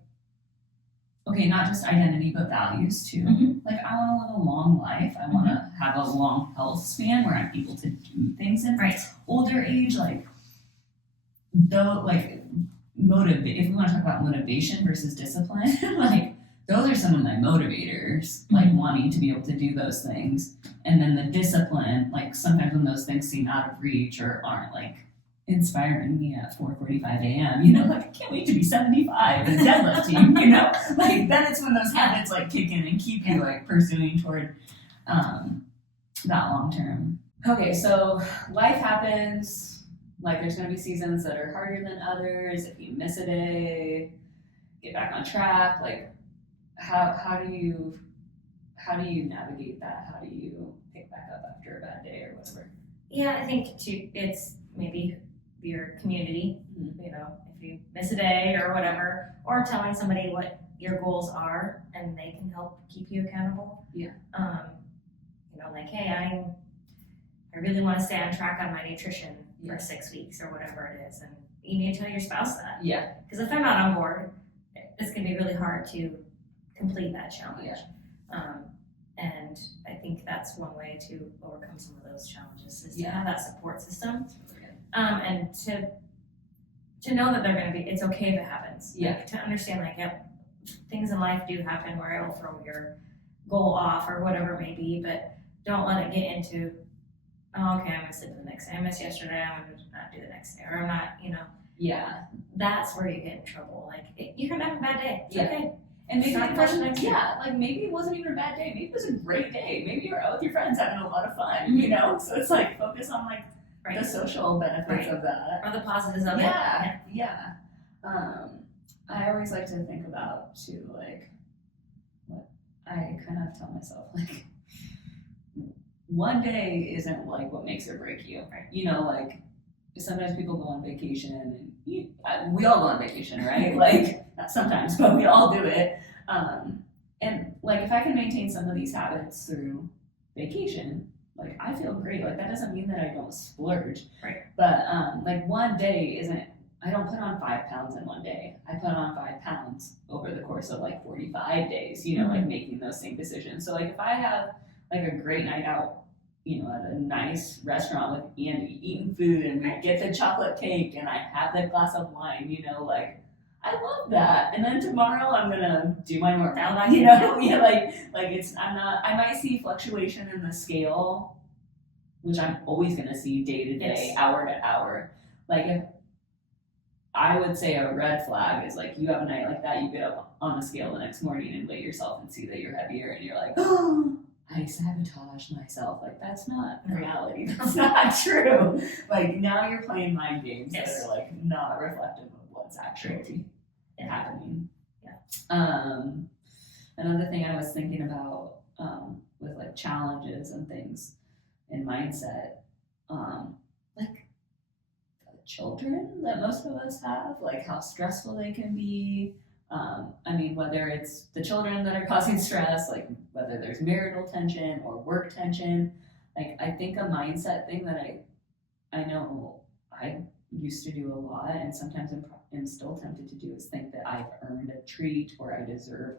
okay, not just identity, but values too. Like, I want to live a long life. I want to have a long health span where I'm able to do things in older age. Like, though, like, if we want to talk about motivation versus discipline, like, those are some of my motivators, like wanting to be able to do those things. And then the discipline, like sometimes when those things seem out of reach or aren't like inspiring me at 4:45 a.m., you know, like I can't wait to be 75 and deadlifting, you know, like then it's when those habits like kick in and keep you like pursuing toward that long term. Okay, so life happens. Like there's going to be seasons that are harder than others. If you miss a day, get back on track. Like how do you navigate that? How do you pick back up after a bad day or whatever? Yeah, I think it's maybe your community. You know, if you miss a day or whatever, or telling somebody what your goals are and they can help keep you accountable. You know, like, hey, I really want to stay on track on my nutrition for 6 weeks or whatever it is, and you need to tell your spouse that. Because if they're not on board, it's going to be really hard to complete that challenge. And I think that's one way to overcome some of those challenges is to have that support system, and to know that they're going to be. It's okay if it happens. Like, to understand, like, things in life do happen where it'll throw your goal off or whatever it may be, but don't let it get into, oh, okay, I'm gonna sleep the next day. I missed yesterday. I'm gonna not do the next day, or I'm not, you know. That's where you get in trouble. Like, you're gonna have a bad day. It's okay. And maybe it wasn't, like maybe it wasn't even a bad day. Maybe it was a great day. Maybe you were out with your friends having a lot of fun, you know? So it's like focus on like the social benefits of that. Or the positives of it. I always like to think about too, like, what I kind of tell myself, like, one day isn't like what makes or break you. You know, like sometimes people go on vacation and we all go on vacation, right? Like not sometimes, but we all do it. And like if I can maintain some of these habits through vacation, like I feel great. Like that doesn't mean that I don't splurge. But like one day isn't, I don't put on 5 pounds in one day. I put on 5 pounds over the course of like 45 days, you know, like making those same decisions. So like if I have like a great night out, you know, at a nice restaurant with Andy, eating food, and we get the chocolate cake, and I have that glass of wine, you know, like I love that. And then tomorrow I'm gonna do my normal, you know, like it's I might see fluctuation in the scale which I'm always going to see day to day, Yes. hour to hour. Like, if I would say a red flag is like you have a night like that, you get up on a scale the next morning and weigh yourself and see that you're heavier, and you're like, oh, I sabotaged myself. Like, that's not reality. That's not true. Like, now you're playing mind games that are like not reflective of what's actually happening. Yeah. Another thing I was thinking about with like challenges and things in mindset, like children that most of us have, like how stressful they can be. I mean, whether it's the children that are causing stress, like whether there's marital tension or work tension, like I think a mindset thing that I know I used to do a lot, and sometimes I'm still tempted to do, is think that I've earned a treat or I deserve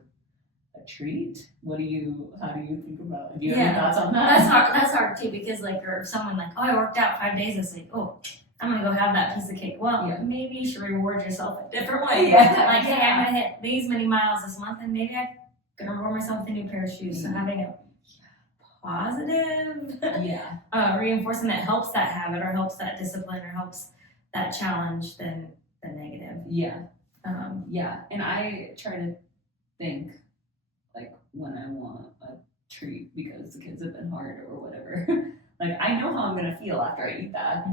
a treat. How do you think about it? Do you have any thoughts on that? That's hard too, because like, or if someone like, oh, I worked out 5 days this week, oh, I'm gonna go have that piece of cake. Well, maybe you should reward yourself a different way. Like, hey, I'm gonna hit these many miles this month, and maybe I'm gonna reward myself with a new pair of shoes. So having a positive reinforcement that helps that habit or helps that discipline or helps that challenge than the negative. And I try to think like when I want a treat because the kids have been hard or whatever, like I know how I'm gonna feel after I eat that.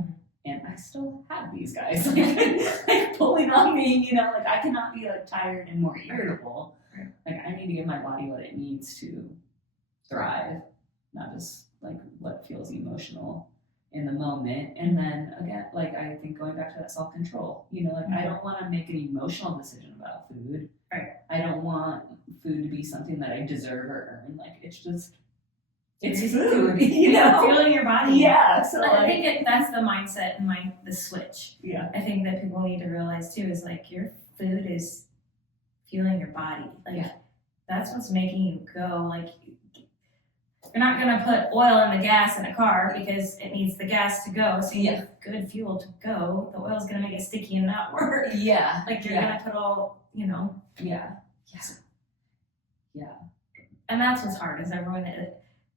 And I still have these guys like pulling on me, like I cannot be like tired and more irritable. Like I need to give my body what it needs to thrive, not just like what feels emotional in the moment. And then again, like I think going back to that self-control, like I don't want to make an emotional decision about food. I don't want food to be something that I deserve or earn. Like it's just it's food, Feeling your body. Yeah. So I think that's the mindset and the switch. Yeah. I think that people need to realize too is like your food is fueling your body. Like that's what's making you go. Like you're not gonna put oil in the gas in a car because it needs the gas to go. So you need good fuel to go. The oil's gonna make it sticky and not work. Yeah. Like you're gonna put all, Yeah. And that's what's hard is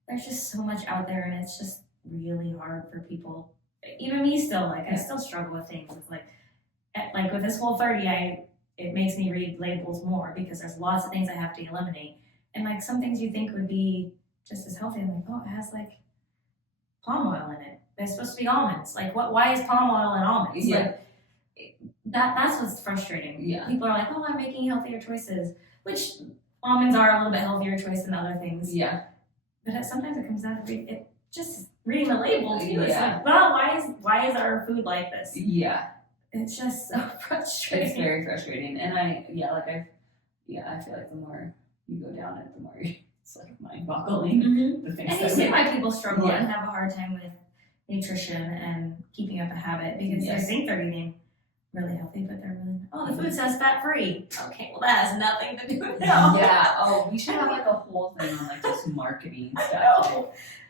there's just so much out there, and it's just really hard for people. Even me still, like I still struggle with things. It's like with this Whole30, it makes me read labels more because there's lots of things I have to eliminate. And like some things you think would be just as healthy, I'm like, oh, it has like palm oil in it. There's supposed to be almonds. Like why is palm oil in almonds? Yeah. Like that's what's frustrating. Yeah. People are like, oh, I'm making healthier choices, which almonds are a little bit healthier choice than other things. Yeah. But sometimes it comes down to just reading the label too. It's like, well, why is our food like this? Yeah. It's just so frustrating. It's very frustrating. And I feel like the more you go down it, the more it's like mind-boggling. The things and you see why people struggle and have a hard time with nutrition and keeping up a habit because they think they're eating really healthy, but they're really, the food says fat-free. Okay, well that has nothing to do with it. Yeah. Oh, we should have like a whole thing on like just marketing stuff.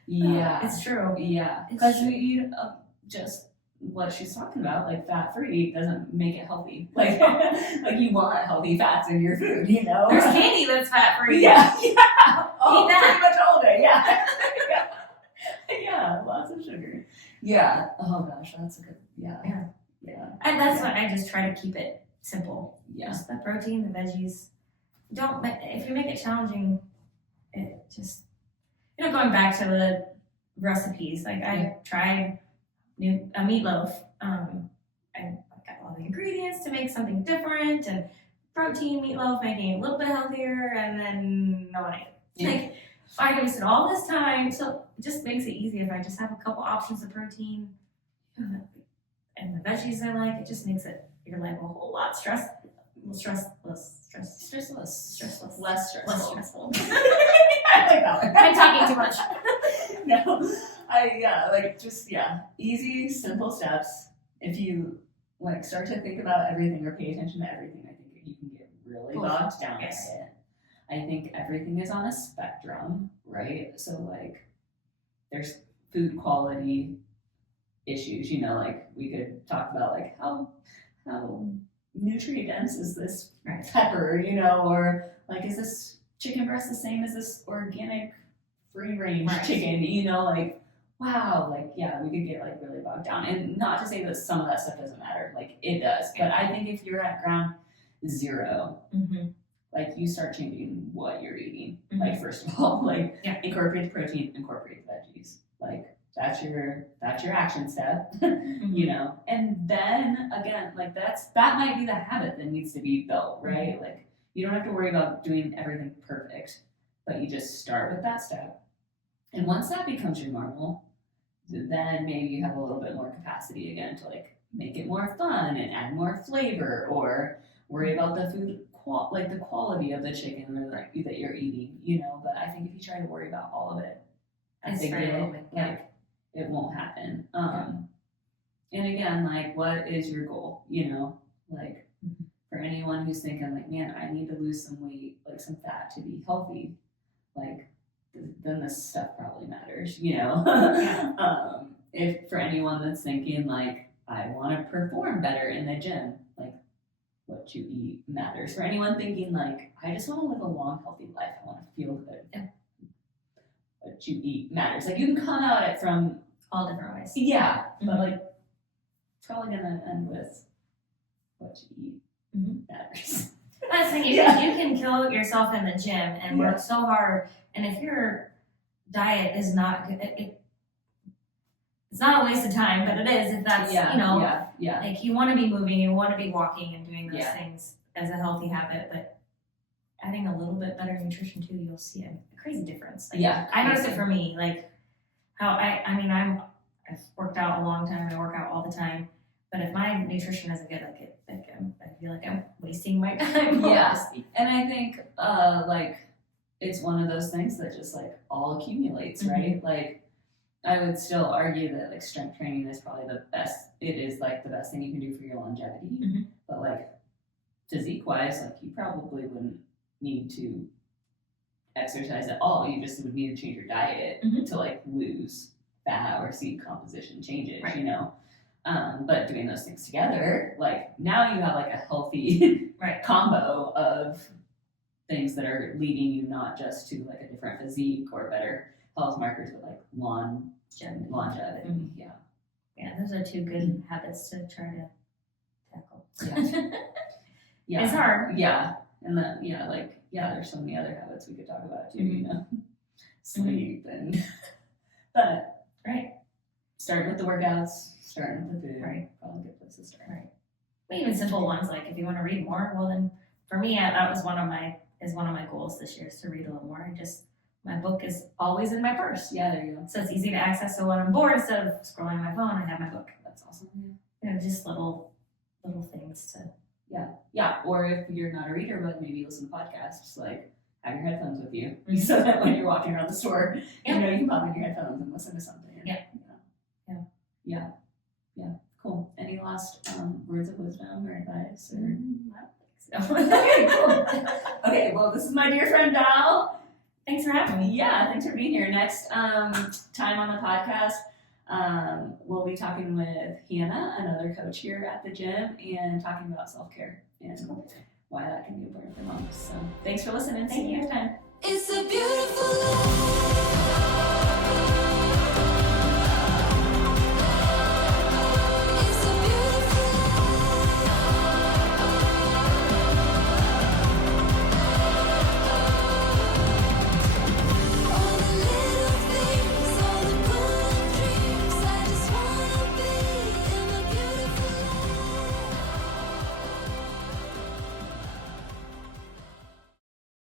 Yeah. It's true. Yeah. Because we eat just what she's talking about, like fat-free doesn't make it healthy. Like you want healthy fats in your food, There's candy that's fat-free. Yeah. Oh, pretty much all day. Yeah. Yeah. Lots of sugar. Yeah. Oh gosh, that's a good. Yeah. And that's why I just try to keep it simple. Yeah. Just the protein, the veggies. If you make it challenging, it just, going back to the recipes, like I tried a meatloaf. I got all the ingredients to make something different and protein meatloaf, making it a little bit healthier, and then no one ate it. Like, I wasted all this time, so it just makes it easy if I just have a couple options of protein and the veggies I like. It just makes your life a whole lot less stressful. I like that one. I'm talking too much. No, easy, simple steps. If you start to think about everything or pay attention to everything, I think you can get really bogged down in it. I think everything is on a spectrum, right? So there's food quality issues, we could talk about how nutrient dense is this pepper, or is this chicken breast the same as this organic free range chicken, wow, like, yeah, we could get like really bogged down. And not to say that some of that stuff doesn't matter, like it does. But I think if you're at ground zero, like you start changing what you're eating. Like first of all, like incorporate the protein, incorporate the veggies. Like that's your action step, you know. And then again, like that might be the habit that needs to be built, right? Like you don't have to worry about doing everything perfect, but you just start with that step. And once that becomes your normal, then maybe you have a little bit more capacity again to like make it more fun and add more flavor, or worry about the food like the quality of the chicken or that you're eating, you know. But I think if you try to worry about all of it, I think it won't happen. And again, like what is your goal, you know? Like for anyone who's thinking like, man, I need to lose some weight, like some fat to be healthy, like then this stuff probably matters, you know. If for anyone that's thinking like, I want to perform better in the gym, like what you eat matters. For anyone thinking like, I just want to live a long, healthy life, I want to feel good, what you eat matters. Like you can come at it from all different ways. Yeah, but like probably gonna end with what you eat matters. That's the thing. You can kill yourself in the gym and work so hard, and if your diet is not good, it's not a waste of time, but it is if that's like you want to be moving, you want to be walking and doing those things as a healthy habit, but adding a little bit better nutrition too, you'll see a crazy difference. Like, I noticed it for me, like how I've worked out a long time, I work out all the time, but if my nutrition isn't good, I feel like I'm wasting my time. And I think like it's one of those things that just like all accumulates, right? Like I would still argue that like strength training is probably the best. It is like the best thing you can do for your longevity. But like physique wise, like you probably wouldn't need to exercise at all. You just would need to change your diet to like lose fat or see composition changes, you know. But doing those things together, like now you have like a healthy combo of things that are leading you not just to like a different physique or better health markers, but like longevity. Yeah, those are two good habits to try to tackle. It's hard. And then there's so many other habits we could talk about too, you know. Sleep and but starting with the workouts, starting with the food, probably a good place to start. But even simple ones, like if you want to read more, well then for me that was one of my goals this year, is to read a little more. My book is always in my purse. There you go. So it's easy to access. So when I'm bored, instead of scrolling on my phone, I have my book. That's awesome. You know, just little things to. Or if you're not a reader, but maybe listen to podcasts, like have your headphones with you, so that when you're walking around the store, you know, you can pop in your headphones and listen to something. Cool. Any last words of wisdom or advice? Or? I don't think so. Okay, cool. Okay, well, this is my dear friend Val. Thanks for having me. Thanks for being here. Next time on the podcast, we'll be talking with Hannah, another coach here at the gym, and talking about self-care and why that can be important for moms. So thanks for listening. See you next time. It's a beautiful life.